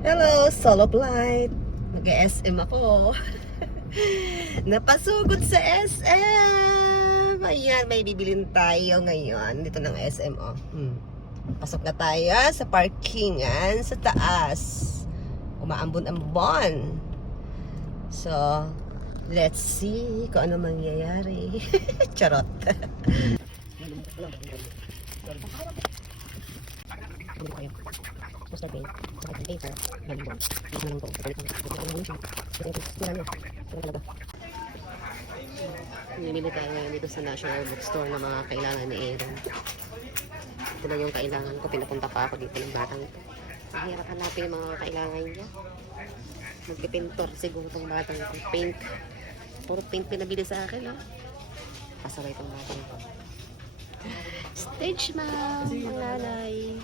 Hello, solo flight. Mag-SM ako. Napasugod sa SM. Ayan, may bibilin tayo ngayon. Dito ng SM, oh. Pasok na tayo sa parkingan sa taas. Umaambon-ambon. So, let's see kung ano mangyayari. Charot. Poster paint, saka itong paper, malibong. Hindi na lang po. Bibili tayo ngayon dito sa National Bookstore ng mga kailangan ni Aaron. Ito lang yung kailangan ko. Pinapunta pa ako dito ng batang ito. Mahirap hanapin yung mga kailangan niya. Magpipintor siguro itong batang ito. Paint. Puro paint pinabili sa akin, no? Pasaway itong batang ito. Stage ma'am, ang nanay.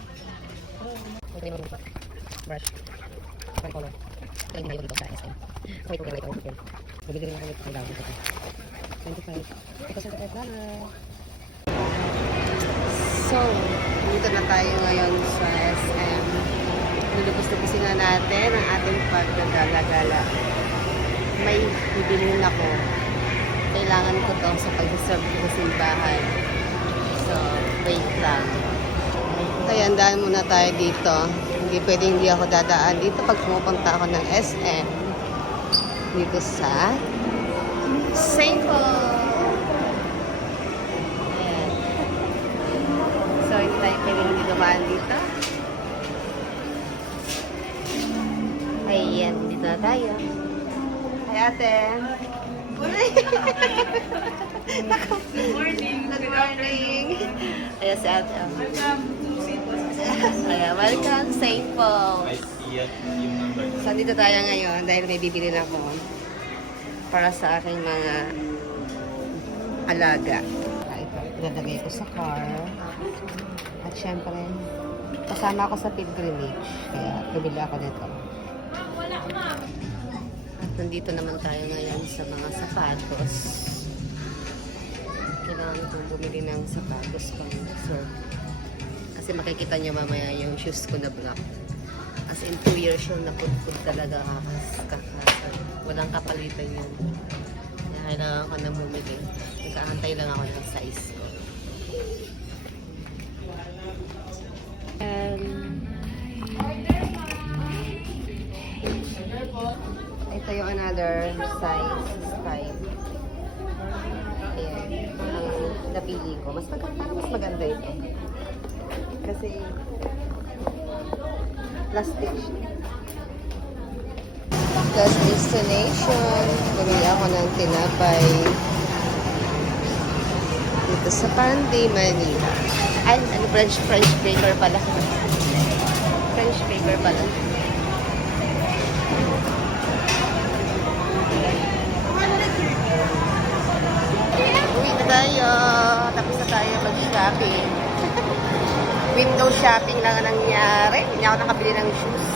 Brush. One color. Ito yung dito sa SM. Wait, okay. Bibigyan na kami ito. Kailangan ito. 25. Ito sa $25. So, dito na tayo ngayon sa SM. Nilubos-lubusin na natin ang ating pagdagala-gala. May bibilhin ako. Kailangan ko to sa pag-serve ko sa simbahan. So, wait lang. Kaya daan muna tayo dito. Hindi pwedeng hindi ako dadaan dito pag pumupunta ako ng SM. Dito sa St. Paul. Ayan. So, hindi tayo pwedeng hindi dumaan dito. Ayan, dito na tayo. Hi, ate. Good morning. Good morning. Ayan si ate. Ayan, welcome St. Paul. So, dito tayo ngayon dahil may bibili na ako para sa aking mga alaga. Ito, nalagay ko sa car. At syempre, kasama ako sa pilgrimage. Kaya, bibili ako nito. At nandito naman tayo ngayon sa mga sapatos. Kailangan kong bumili ng sapatos pang surf. Kasi makikita nyo mamaya yung shoes ko na black. As in 2 years yung napudpud talaga walang kapalitan yun. Kaya kailangan ko na bumili. Nagkaantay lang ako ng size ko. Ito yung another size style. Ayan. Ang napili ko. Parang mas maganda ito. Kasi plastic siya. Last destination. Bumili ako ng tinapay dito sa Panday, Manila. Ay, ano, French paper pala. French paper pala. Uwi na tayo. Tapos na tayo mag-shopping. Window shopping lang ang nangyari. Hindi ako nakabili ng shoes.